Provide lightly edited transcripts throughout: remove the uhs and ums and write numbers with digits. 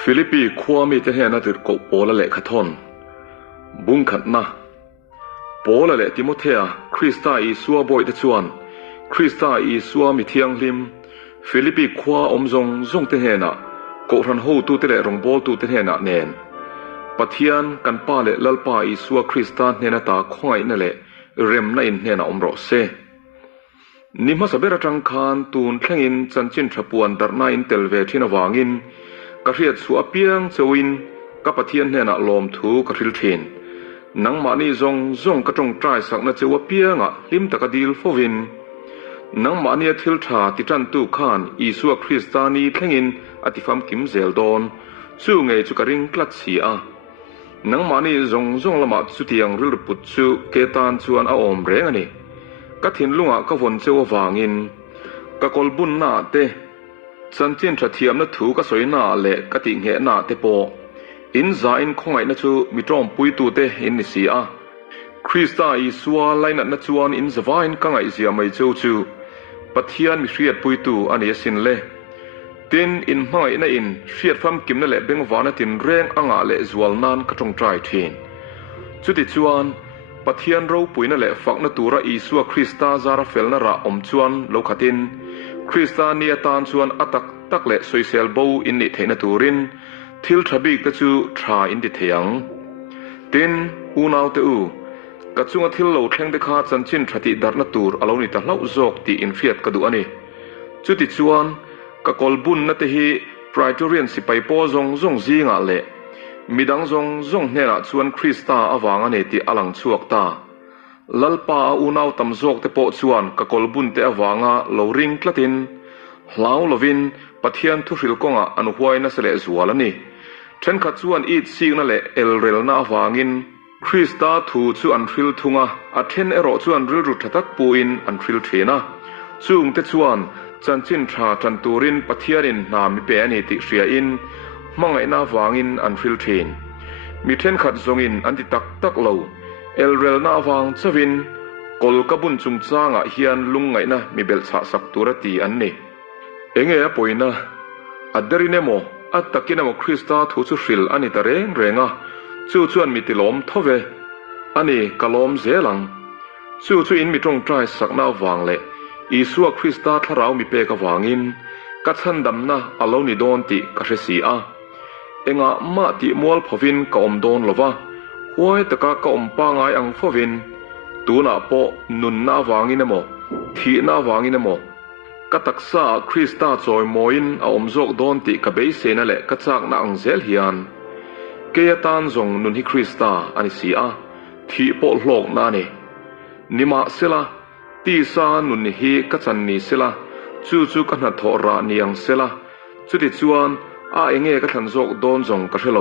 ฟิลิปปีขวามีแต่เห็นนัดกบโปละเละขะทนบุ้งขัดนะโปละเละติโมเธียคริสตาอีสัวบอยตะชวนคริสตาอีสัวมีเทียงลิมฟิลิปปีขวาอมจงแต่เห็นนะกรันหูตูแต่เละรงโบตูแต่เห็นนะเนนปะเทียนกันป้าเละลลป้าอีสัวคริสตาเนนตาควายนั่นเละเร็มนั่นเนนอมรสเซนิมมาสเบระจังคานตูนแข่งอินจันจินทปวนดาร์นาอินเตลเวทินวางินกระเรียดสัวเปียงเจวินกับปะเทียนเนนลมถูกระทิลเทนนังมานี่จงกระจงใจสักนัดเจวเปียงลิมตะกดิลฟวินนังมานี่ทิลชาติจันตุขานอีสัวคริสตานีแข่งอินอติฟามกิมเซลดอนสู้ไงจุกริงกลัดเสียนังมานี่จงละมาสุเทียงริลปุตสุเกตันชวนอาอมเรงนี่กัทินลุงก็วนเจววางินก็กอลบุญนาเตจันจินทัดเทียมนัดถูกก็สวยนาเละกติงเหนาเตโปอินซาอินคงไงนัดชูมิตรอมปุยตูเตอินนิสีอาคริสตาอิสวาไลนัดนัดชวนอินสวาอินกังไงเสียไม่เจ้าชูปัทยานมิเรียดปุยตูอันนี้สินเล่ตินอินมังไงนั่นอินเรียดฟัมกิมนั่นแหละเบงวานัดตินแรงอ่างเละจวลนานกระจงใจเทนจุดที่ชวนปะเทียนเราปุยนั่นแหละฝักนตัวระอีสัวคริสตาซาราเฟลนระอมชวนโลกตินคริสตาเนียตานชวนอัตักเละสวยเซลโบอินนิเทนตูรินทิลทบิกตะจูทราอินดิเทียงตินอูนาวเตอูกะจุงทิลโลแทงเดคาจันจินทติดาร์นตูร์อลาวนิตาเล่าจอกตีอินเฟียดกะดูอันนี้จุดที่ชวนกะกอลบุนนัตฮีไพรจูเรียนสิไปโปจงจีงะเละมิดังจงเนระชวนคริสตาอวางอันนี้ที่อลังชวกตาลัลปาอูนาวตำจอกเตโปชวนกะกอลบุนเตอวางะโลริงกลตินลาวลวินปะเทียนทุริลกงะอนุหวยนัสเลสวาลนี่ฉันขัดชวนอีดซีกนั่นแหละเอลเรลนาอวางินคริสตาถูชวนฟิลทุงะอัเทนเอโรชวนริรุทักปูอินอันฟิลเทนะซุงเตชวนจันจินทราจันตูรินปะเทียนินนามิเปอนิติเสียอินมังไงนาวางินอันฟิลเทนมีเทนขัดจงอินอันติตักเหลาเอลเรลนาวางเจวินกอลกบุนจุงจางเฮียนลุงไงนะมีเบลชะสักตุรตีอันนี้เองป่วยนะอัดเดรินโมอัดตะกินโมคริสตาทูชุฟิลอันนี้ตะเรงจู่ชวนมิติลมทเวอันนี้กะลมเจลังจู่อินมิตรงใจสักนาวางเละอีสัวคริสตาทาราวมีเปกวางินกัดฉันดำนะอลาวนิโดนติกะเรสีอาเองมาติมัวลพวินกอมโดนลวะหวยตะกะกอมปางไออังฟวินตูน่าโปนุนนาวางินโมทีนาวางินโมกัตักษาคริสตาจอยมอินอมจกโดนติกะเบยเซนเละกัจจากนังเซลฮิอันเกียตันจงนุนฮิคริสตาอันสีอาทีโปโลกนานีนิมาเซลาตีซานุนฮิกัจันนีเซลาจู่กันหัดทอรานียังเซลาจุดที่ชวนเองกัทันจกโดนจงกะเชล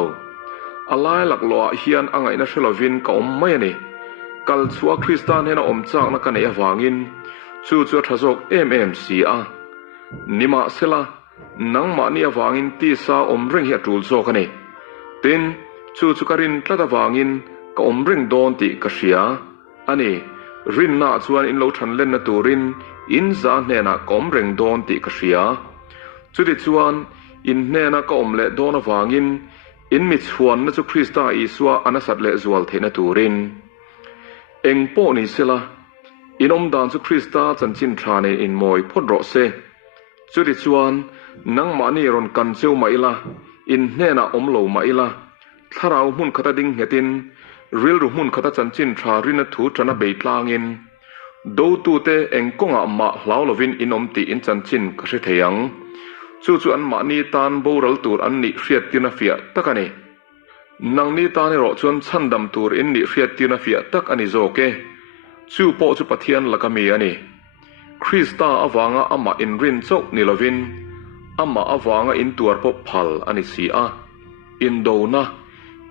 อะไรหลักลัวฮิอันอังไงนัชลวินกอมไม่นี่กัลชัวคริสตานเฮนอมจากนักกันเอวางินจู่ทศกสีอานิมาเซลานังมาเนียวางินตีซาอมเร่งเฮียจูลโซกันนี่ตินจู่กรินตะวางินก็อมเร่งโดนติกะเชียอันนี้รินนาชวนอินโลทันเล่นนตูรินอินซาเนนักอมเร่งโดนติกะเชียจุดที่ชวนอินเนนักอมเล่โดนวางินอินมิชวนนัจุคริสตาอิสวาอนัสัตเล่จวลเทนตูรินเองโปนิเซลาอินอมดานสุคริสตาจันจินทราเนอินมอยพดรอเซจุดที่ชวนนังมานีรอนกันเซลมาอิลาอินเนน่าอมโลมาอิลาถ้าเราหุ่นขัดดิ่งเหตินริลรุหุ่นขัดจันจินทรารินทูจันเบยลางินดูตูเตเองกงอามาลาวลวินอินอมตีอินจันจินกษเทียงจู่อันมานีตานบูรัลตูร์อันนิเฟียตินาเฟียตักอันนี้นังนีตานรอชวนชันดำตูร์อินนิเฟียตินาเฟียตักอันนี้โจเกจู่ปอจุปะเทียนละกมีอันนี้คริสตาอวางอามาอินรินโจนิลวินอามาอวางอินตัวปบพัลอันนี้สีอาอินโดนะ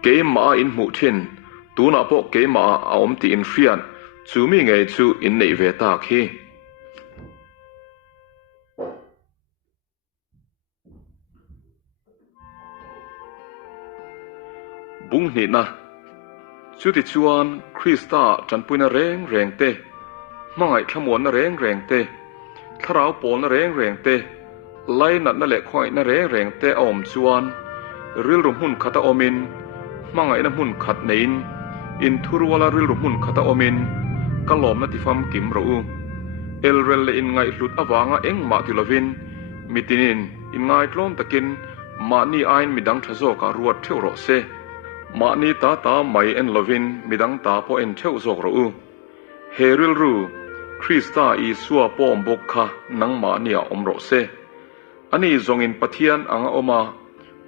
เกมาอินมุทินตูน่าปอเกมาอมตีอินเฟียนจู่มีไงจู่อินในเวตาคีบุ้งนี่นะจุดที่ชวนคริสตาจันปุยน่ะแรงเตะมังไงขมวนน่ะแรงเตะถ้าเราโปนน่ะแรงเตะไล่นัดนั่นแหละคอยน่ะแรงเตะอมชวน ริลรุมหุ่นขัดอมินมังไงน้ำหุ่นขัดเนินอินทุรวลาริลรุมหุ่นขัดอมินกะลอมนัติฟัมกิมรูเอลเรลอินไงหลุดอวางเอ็งมาติลวินมิตินินอินไงกลอมตะกินมานีไอน์มิดังทะโซการวดเทวโรเซมานีตาไม่เอ็นลวินมิดังตาพอเอ็นเทวโซกรูเฮริลรูคริสตาอีสัวปอมบกค่ะนังมานีอมโรเซอันนี้จงอินปะเทียนอังอมา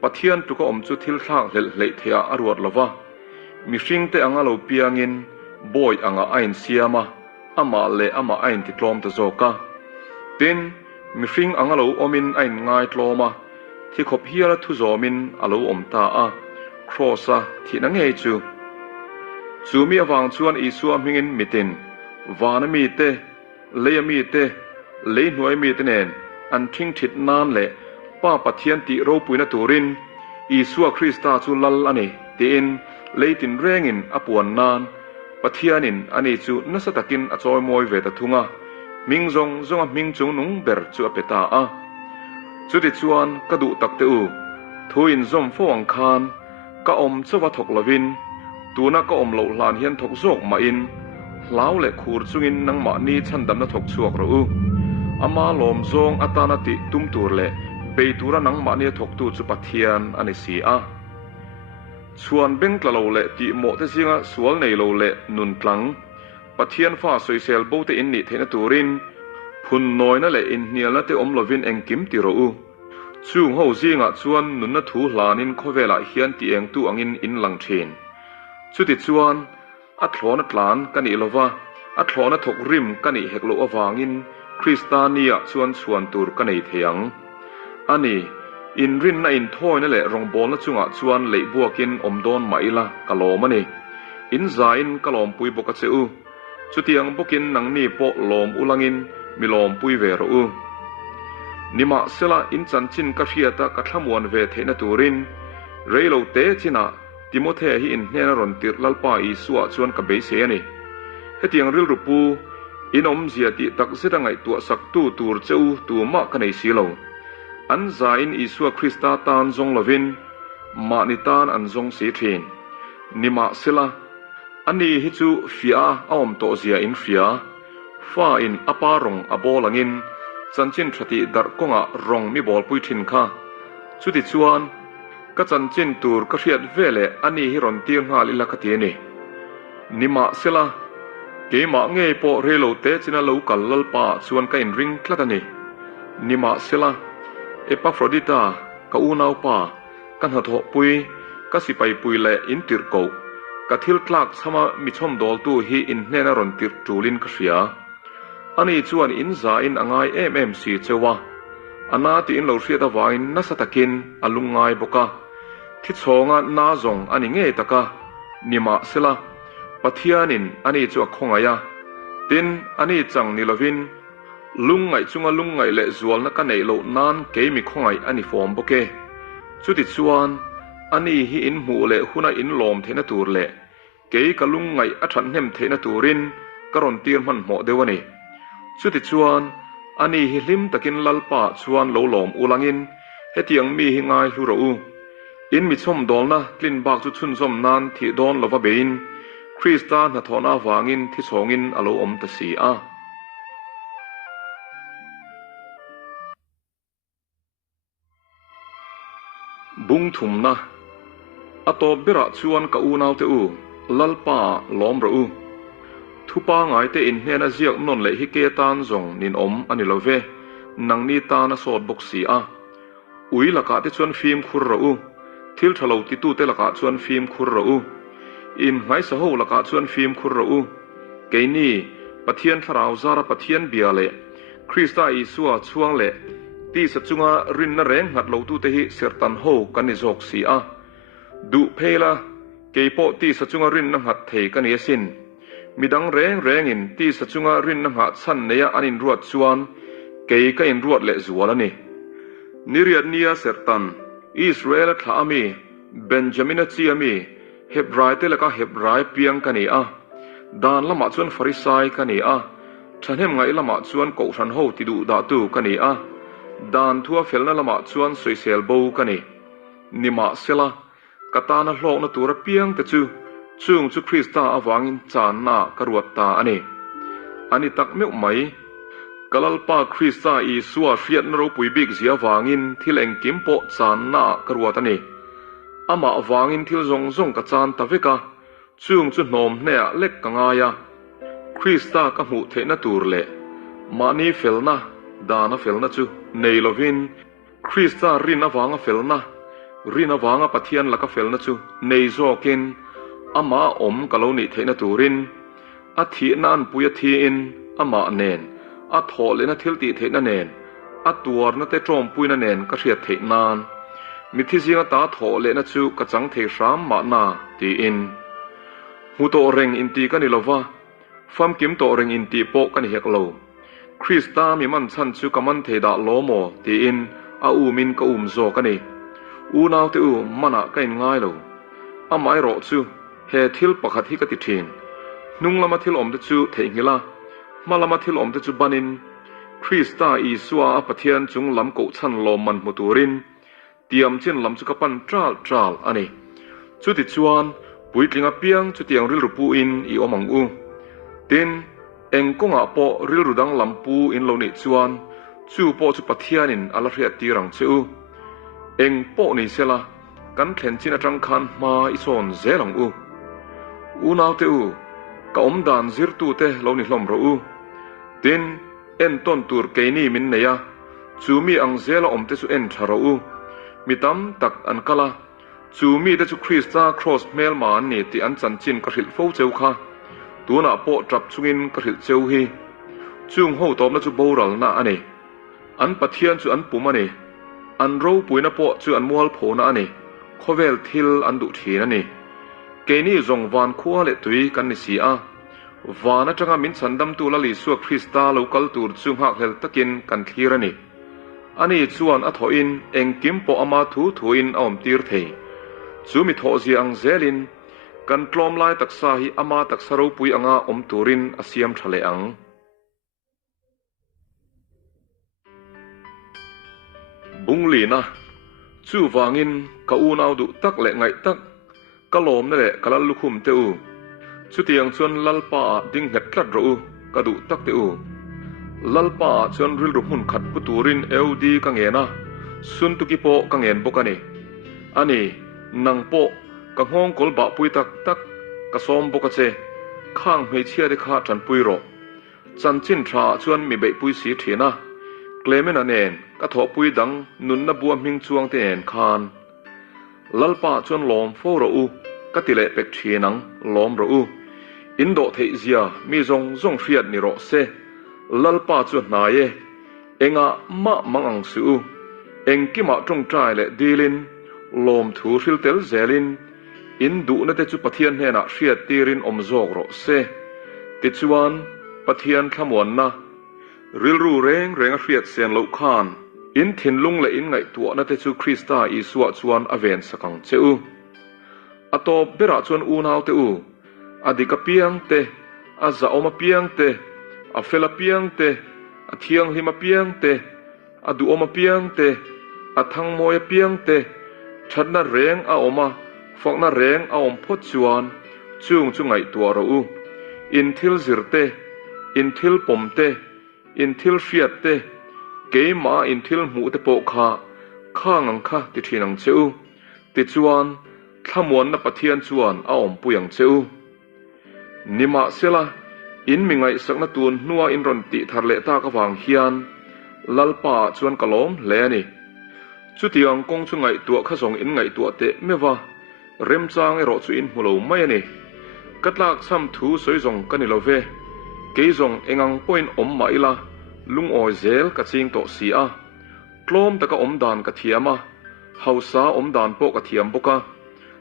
ปะเทียนตุกอมจุทิลทางเละเทียอรวดลวะมิชิงเตอังอาโลเปียงินบอยอังไอน์เซียมาอามาเลอามาไอน์ติดลมตะโจกะตินมิชิงอังอาโลอมินไอน์ง่ายลมาที่ขบเฮียละทุโจมินอาโลอมตาอาครอซาที่นังเฮจูมีอวังชวนอีสัวมิงินมิตินวานมีเตเลยมีเตเลยหน่วยมีเตเนนอันทิ้งทิดนานเละป้าปะเทียนติโรปุยนตูรินอีสัวคริสตาจูลัลอันนี้ตีนเลยตินเร่งินอปวนนานปะเทียนินอันนี้จูนัสตะกินอจอยมวยเวตทุงะมิงจงมิงจงนุงเบอร์จูอเปตาอาจุดิจวนกระดูตักเตอูทุยนซอมฟวงคานกะอมเจวะถกลวินตัวนักกะอมเหลาลานเฮียนถกโจกมาอินลาวเล็กขูดจุงินนังมานีฉันดำนักถกชวกรูอามาลมจงอัตานาติตุมตูร์เล่เปตูระนังมานีถกตูจุปะเทียนอันนี้สีอาชวนเบงกะโลเล่ติโมเตซิงะสวลในโลเล่นุนกลังปะเทียนฟ้าสวยเซลโบเตอินนิเทนตูรินพุนน้อยนั่นแหละอินเนียละเตอมลวินเองกิมติรูช่วงเขาซิงะชวนนุนนัทูลานินโคเวลาเฮียนตีเองตัวอังอินหลังเชนจุดที่ชวนอัตโลนัดหลานกันอีลวะอัตโลนัดถกริมกันอีเฮกโลอวางินคริสตานียชวนตูร์กันอีเทียงอันนี้อินรินน่ะอินถ้อยนั่นแหละรองบอลนัดจุงชวนเละบัวกินอมโดนไม่ละกะโลมันนี่อินใจอินกะลอมปุยบกเซอูจุดที่ยังบกินนังนี่ปอลอมอุลังอินมิลอมปุยเวรูนิมาเซลาอินจันจินกาเฟียตากะทำวันเวเทนตูรินเรโลเตจินะติโมเทฮิอินเนนรอนติร์ลัลปาอีสัวชวนกับเบเซนี่เฮตียงริลรูปูอินอมเสียติตักเสดังไอตัวสักตูร์เจ้าตัวมะกันในสีโลอันใจอินอีสัวคริสตาตานจงลวินมานิตานอันจงเสียเทนนิมาเซลาอันนี้ฮิจูฟิอาอมโตเสียอินฟิอาฟ้าอินอปารงอบอลังอินจันจินทติดาร์กงะรองมีบอลปุยทินค่ะจุดที่ชวนก็จันจินตูร์ก็เรียดเวเลอันนี้ฮิรอนเตียงหาลิลากเตียนี่นิมาเซลาเกมาเงยปอเรโลเตจินาลูกัลลลปาชวนกันริงคลัดนี่นิมาเซลาเอปาฟรอดิตากะอูนาวปากันหัดหอปุยก็สิไปปุยเลอินติร์โกกะทิลคลักสมามิชมดอลตูฮีอินเนนารอนติร์จูลินกเสียอันนี้ชวนอินซาอินอ่างไอซีเจวะอันนาที่อินเราเสียตะวาอินนัสตะกินอลุงไงบกะที่ชงอันนาจงอันนี้เงยตะกะนิมาเซลาปะเทียนินอันนี้จวกคงไงตินอันนี้จังนิลวินลุงไงจุงลุงไงเละจวลนักกันในโลนานเกมิคงไงอันนี้ฟอมบกเกจุดที่ชวนอันนี้ฮีอินหูเละหุนอินลมเทนตูร์เละเกยกะลุงไงอัฐันเนมเทนตูรินกรอนเตียนมันหมอเดวนี่สุดที่ชวนอันนี้ฮิลิมตะกินลัลปะชวนโลลอมอุลังอินเฮตียงมีหิงไงลูรูอินมิชมดอลนะกลิ่นบากจุดชุนสมนานที่ดอนลวะเบนคริสตานทอนาวางินที่สองอินอโลอมตะสีอาบุงทุมนะอตบบิระชวนกะอูนาวเตอูลัลปะล้อมรูทุปางไอเตอินเนนะเจียกนนเลฮิเกตันจงนินอมอันนี้เราเวนังนีตานะสอดบกสีอาอุยละกาเตชวนฟิล์มคุรรูทิลทะเลาติตูเตละกาชวนฟิล์มคุรรูอิมไงสะโฮละกาชวนฟิล์มคุรรูเกนี่ปะเทียนทราวซาระปะเทียนเบียเลคริสตาอิสัวช่วงเลตีสัจงารินนเรงหัดเหลาตูเตหิเสรตันโฮกันนิจอกสีอาดุเพลาเกยโปตีสัจงารินนังหัดเทกันเยสินมีดังแรงอินที่สัจงารินนังหัดสันเนียอันอินรวดชวนเกยก็อินรวดเละจวลนี่นิเรียนเนียเสรตันอิสราเอลทามีเบนจามินซีมีเฮบรายเตละก็เฮบรายเปียงกันนี่ดานละมาชวนฟาริสัยกันนี่ฉันเห็นไงละมาชวนกูฉันโหติดูดาตูกันนี่ดานทัวเฟลนั่นละมาชวนสวยเซลโบกันนี่ นิมาเสละกตานะโลกนะตัวระเปียงแต่chung chu Krista awangin chan na karuat ta ani tak meu mai kalalpa Krista i suwa fiat na ro pui big zia wangin thil eng kimpo chan na karuat ani ama awangin thil zong ka chan ta veka chung chu nom hne lek ka nga ya Krista ka mu the na tur le mani felna dana felna chu nei lovin Krista rin awanga felna rin awanga pathian laka felna chu nei zokin ama kaloni theina turin a thi nan puya thi in ama nen a thole na thilti theina nen a tuar na te trom puina nen ka hriat theinan mithi zinga ta thole na chu ka chang thei ram ma na ti in hu to reng in ti ka ni lova fam kim to reng in ti po ka ni hek lo Krista mi man chan chu ka man thei da lo mo ti in a min ka zo ka ni naw te mana ka in ngai lo amai ro chu he thil pakhat hi ka ti thin nung lama thil om te chu thei ngila malama thil om te chu banin Krista i suwa pathian chung lam ko chan lo man muturin tiam chen lam chu ka pan tral ani chu ti chuan puitlinga piang chu tiang ril rupu in i omang tin eng konga po ril rudang lampu in lo ni chuan chu po chu pathianin ala hriat tirang chu eng po ni sela kan thlen chin atang khan ma i son zelang naw te ka dan zir tu te lo ni hlom ro tin en ton tur ke ni min neya chu mi ang zela te chu en tharo mitam tak an kala chu mi te chu Krista cross mel man ni ti an chan chin ka hril fo cheu kha tuna po trap chungin ka hril cheu hi chung ho tom na chu boral na ani an pathian chu an pum ani an ro puina po chu an mual pho na ani khovel thil an du thin ani ke ni zong van khuwa le tui kan ni si a vana tanga min chandam tu la li su Krista local tur chung hak hel takin kan thlir ani chuan a tho in eng kim po ama thu in om tir thei chu mi tho zi ang zelin kan tlom lai taksa hi ama taksaro pui anga om turin asiam thale ang bungli na chu wangin ka naw du tak le ngai tak kalom na le kalal lukhum te chu tiang chuan lalpa ding het tlat ro ka du tak te lalpa chuan ril ru hun khat puturin eudi ka nge na sun tu ki po ka ngen bokani ani nang po ka ngong kol ba pui tak ka som boka che khang hmei chia de kha tran pui ro chan chin tha chuan mi bei pui si thina klemen anen ka tho pui dang nun na buam hing chuang te en khan lalpa chuan lom fo ro ka tile pek thinang lom ro in do thei zia mi zong hriat ni ro se lalpa chu na ye enga ma mangang su eng kima tong trai le dilin lom thu hril tel zelin in du na te chu pathian hena hriat tirin om zok ro se ti chuan pathian thlamuan na ril ru reng a hriat sian lo khan in thin lung le in ngai tua na te chu Krista i suwa chuan aven sakang cheu atop bera chuan naw te adika piang te a za oma piang te a fela piang te a thiang hima piang te a du oma piang te a thang moya piang te thatna reng a oma fakna reng a om phot chuan chung chu ngai tua ro in thil zirte in thil pomte in thil hriat te keima in thil mu te po kha ngang kha ti thinang cheu ti chuan thlamuan na pathian chuan a om puyang cheu nima sela in mingai sakna tun nuwa in ron ti tharle ta ka wang hian lalpa chuan kalom le ani chu tiang kong chu ngai tua kha zong in ngai tua te mewa rem chang e ro chu in mulo mai ani katlak sam thu soi zong kani love ke zong engang point om maila lung oi zel ka ching to si a tlom taka om dan ka thiama hausa om dan po ka thiam boka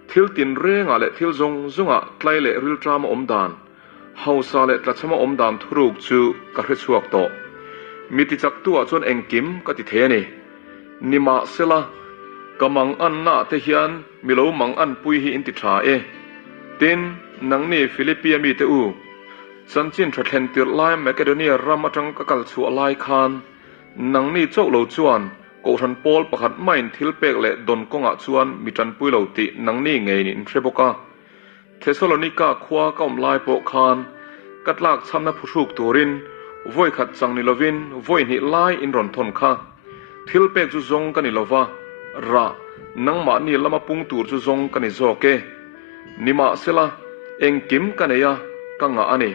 thil tin renga le thil zonga tlai le ril trama om dan hausa le tlachama om dan thuruk chu ka hre chuak to miti chak tua chon engkim ka ti the ni nima sela kamang an na te hian milo mang an pui hi in ti tha tin nang ni Philippia mi te chanchin thlen tir lai Macedonia ram atang ka kal chu alai khan nang ni chok lo chuan กูทันปอลประคัดไม่ทิลเปกเละดนกงะชวนมิจันปุยเหลาตินังนี่ไงนินเทรบกาเทสโลนิกาขวาก้อมลายโปคานกัดลากช้ำนับผู้ชุกตัวรินวยขัดจังนิลวินวยนิลายอินรอนทนข้าทิลเปกจุจงกันนิลวาระนังมานีลมาปุงตูจุจงกันนิโจเกนิมาเซลาเอ็งกิมกันเนียกังอันนี้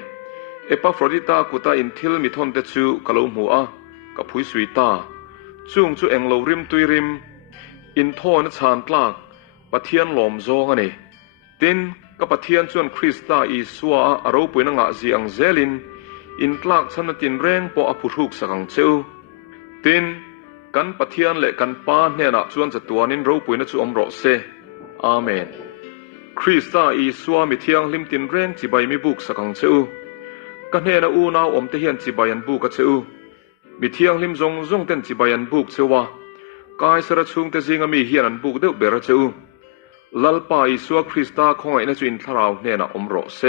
เอปาฟรดิตากุตาอินทิลมิทอนเตจูกะลุมหัวกับผู้สุยตาจุงจูเอ็งโลริมตุยริมอินโทนชานตลากปะเทียนหลอมโจงอันนี้ตินกับปะเทียนจวนคริสตาอีสัวอารมณ์ปุยนังอาจีอังเซลินอินตลากฉันตินเร่งปออภุทุกสังเซลตินกันปะเทียนเละกันป้าเนนักจวนจัตัวนินรู้ปุยนัจูอมรอเซอาเมนคริสตาอีสัวมิเทียงลิมตินเร่งจีใบมีบุกสังเซลกันเฮนาอูนาวอมเทียนจีใบยันบุกกัเซลมิเทียงลิมจงเต็นจีใบยันบุกเซวากายสระชุงเตจิงมีเฮียนันบุกเดือบเบรเซลลัลปาอีสัวคริสตาคงไอเนจุอินทราวเนนักอมรอเซ